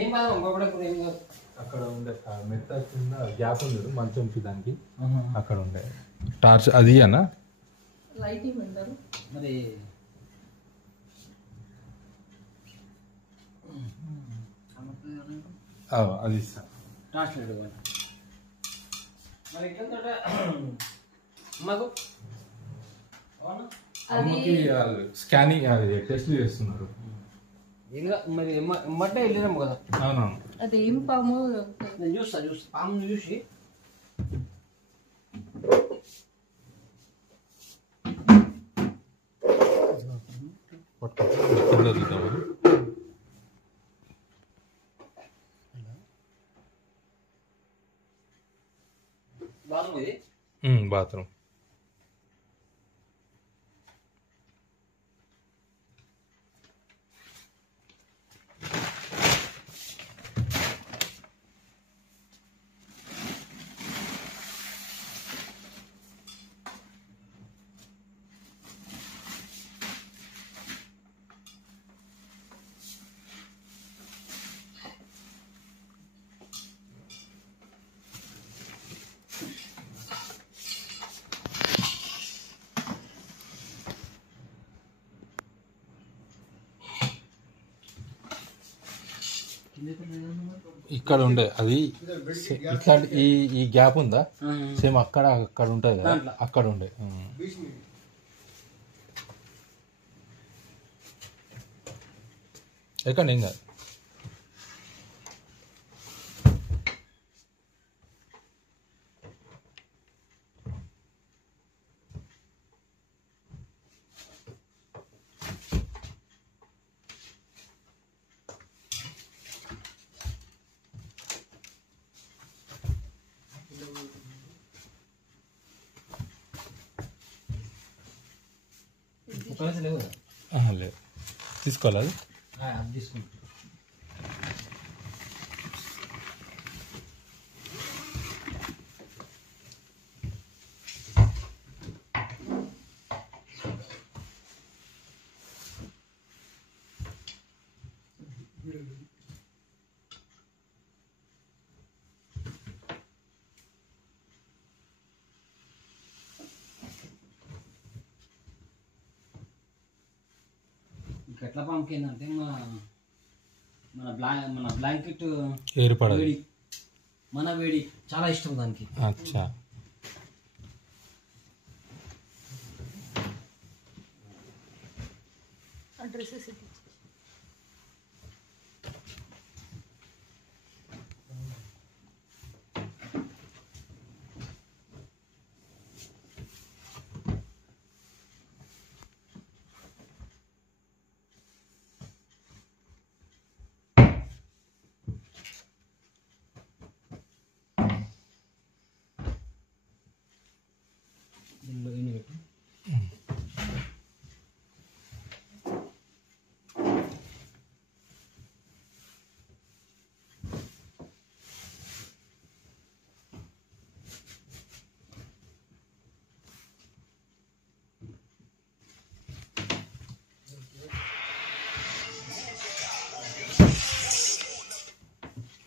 ఏం బాధ ఇంకొకటి ఏం కాదు. అక్కడ ఉండే మెత్త కింద గ్యాప్ ఉంది మంచం దానికి అక్కడ ఉండే టార్చ్ అది అన్న లైటింగ్ అంటారు మరి. అది ఇస్తా టార్చ్ లైట్ మరి ఎట్లా అమ్మకు అమ్మకి స్కానింగ్ అది టెస్ట్ చేస్తున్నారు. ఇంకా మరి ఎమ్మటే వెళ్ళినాము కదా. అవునవును. అది ఏం పాము నేను చూస్తా పాముని చూసి బాత్రూమ్ ఇది. బాత్రూమ్ ఇక్కడ ఉండే అది ఇట్లాంటి ఈ గ్యాప్ ఉందా సేమ్ అక్కడ ఉంటది కదా అక్కడ ఉండే ఎక్కడ ఏం కాదు. లేదు తీసుకోవాలి అది తీసుకుంటా. ఎట్లా పంపకి ఏంటంటే మన బ్లాంకెట్ ఏర్పడదు మన వేడి చాలా ఇష్టం దానికి. అచ్చా డ్రెస్సెస్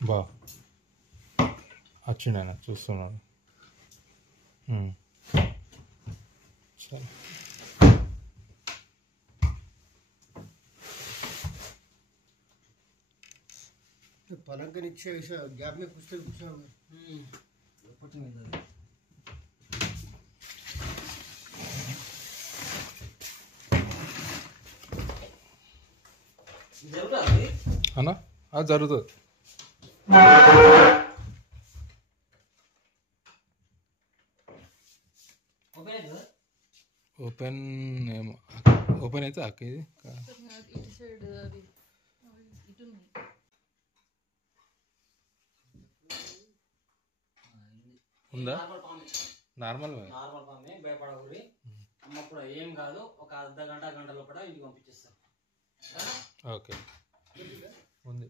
బా వచ్చిండ చూస్తున్నాను. సరే पलंग के नीचे ऐसा गैप में कुछ तो घुसा हुआ అన్నా అది జరుగుతుంది. ఓపెన్ ఏమో ఓపెన్ అయితే అక్క ఇది ఉందా నార్మల్ పామే భయపడకూరి. అమ్మప్పుడు ఏం కాదు, ఒక అర్ధ గంటలో కూడా ఇంటికి పంపించేస్తాం. ఓకే ఉంది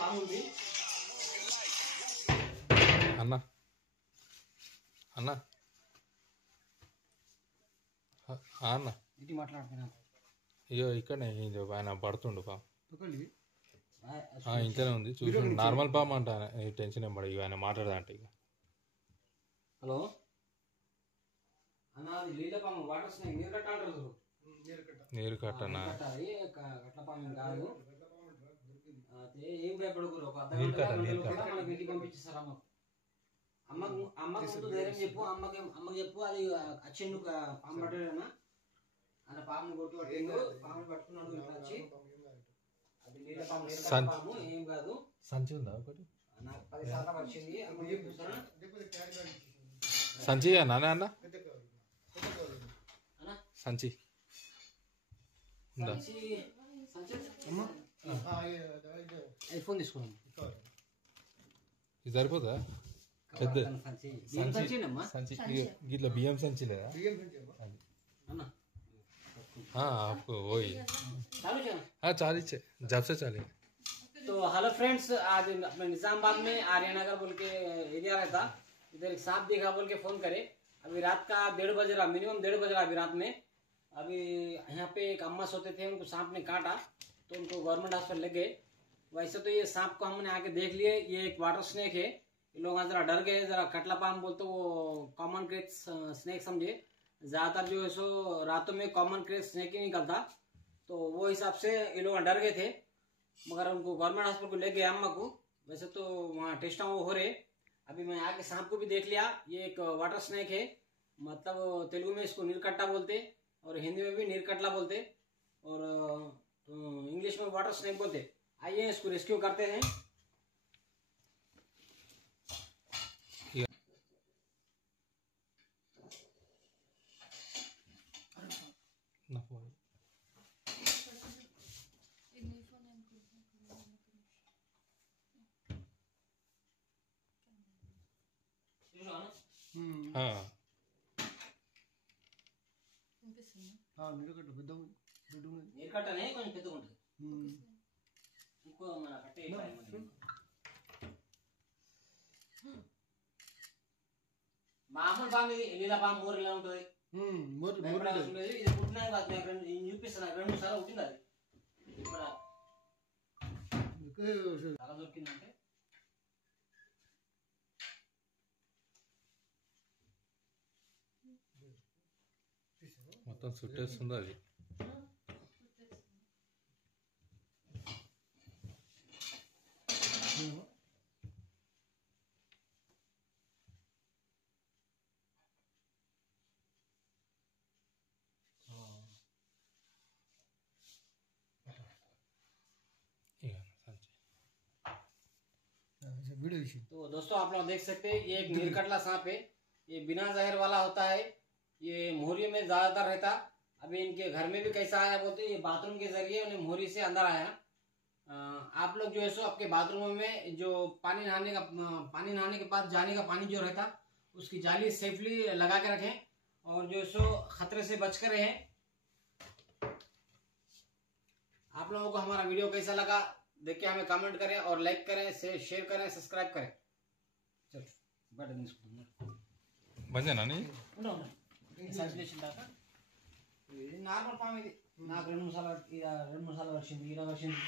పాము ఉంది అన్న అన్న అన్న ఇంటి మాట్లాడుతున్నా. అయ్యో ఇక్కడనే ఆయన పడుతుండు పా ఒకళ్ళు ఇంట్లోనే ఉంది చూసి నార్మల్ పాము అంట టెన్షన్ ఏం పడ ఇక ఆయన మాట్లాడదా అంటే ఇక హలో అన్న అది లీల పాము వాటర్ స్నేక్ నీరు కట్ట అంటారు చూడు. నీరు కట్టనా కట్టాలి కట్ల పాము ఏం కాదు. అదే ఏం భయపడకూరు ఒక అర్ధ నీరు గంట కట్ట, నీరు గంటలో మనకి ఇంటికి పంపించేస్తారు అమ్మకు ముందు ధైర్యం చెప్పు. అమ్మకి చెప్పు అది వచ్చిండు పాము పట్టాడన్నా ఆయన పాముని కొట్టి పట్టిండు. పాముని పట్టుకున్నాడు ఇంట్లో వచ్చి. అది లీల పాము నీరు కట్ట పాము ఏం కాదు. సంచి ఉందా ఒకటి నాకు 10 శాతం వచ్చింది. అమ్మకి చూసారా సంచి నానే అన్న అన్న సంచి ఉందా ఐఫోన్ తీసుకున్నాం. ఇది సరిపోతుందా పెద్ద సంచి అమ్మా సంచి ఇట్లా బియ్యం సంచి లేదా అన్న आपको वही चालू चल। हाँ चालीस जब से चाले तो हेलो फ्रेंड्स, आज अपने निजामाबाद में आर्यनगर बोल के एरिया रहता, इधर एक सांप देखा बोल के फोन करे। अभी रात का 1:30 बज रहा, मिनिमम 1:30 बज रहा अभी रात में। अभी यहाँ पे एक अम्मा सोते थे, उनको सांप ने काटा तो उनको गवर्नमेंट हॉस्पिटल ले गए। वैसे तो ये सांप को हमने आके देख लिए, ये एक वाटर स्नेक है। ये लोग जरा डर गए, जरा कटला पाम बोलते वो कॉमन क्रेट स्नेक समझे। ज्यादातर जो है सो रातों में कॉमन क्रेट स्नेक ही निकलता, तो वो हिसाब से ये लोग डर गए थे। मगर उनको गवर्नमेंट हॉस्पिटल को ले गए अम्मा को। वैसे तो वहाँ टेस्ट वो हो रहे। अभी मैं आके सांप को भी देख लिया, ये एक वाटर स्नेक है। मतलब तेलुगु में इसको नीलकट्टा बोलते और हिंदी में भी नीलकटला बोलते और इंग्लिश में वाटर स्नेक बोलते। आइए इसको रेस्क्यू करते हैं। నీరుకట్ట పెద్ద నీలకట్టనే కొంచెం పెద్దగా ఉంటుంది. ఇంకో మన కట్టే మామూలు పాము ఇది నీళ్ళ పాము మూరు ఇలా ఉంటుంది. ఇది పుట్టినా చూపిస్తాను 2-3 సార్లు పుట్టింది. అది ఇప్పుడు తల దొరికిందంటే మొత్తం చుట్టేస్తుంది అది तो दोस्तों आप लोग देख सकते हैं ये एक नीलकटला सांप है। ये बिना जहर वाला होता है, ये मोहरी में ज्यादातर रहता। अभी इनके घर में भी कैसा आया बोलते ये बाथरूम के जरिए उन्हें मोहरी से अंदर आया। आप लोग जो है सो आपके बाथरूम में जो पानी नहाने के बाद जाने का पानी जो रहता उसकी जाली सेफली लगा के रखें और जो है सो खतरे से बच कर रहें। आप लोगों को हमारा वीडियो कैसा लगा देख के हमें कमेंट करें और लाइक करें, शेयर करें, सब्सक्राइब करें। चलो बटन బందేనా నీ నార్మల్ పాము ఇది నాకు 2-3 సార్లు వచ్చింది. ఇలా వచ్చింది.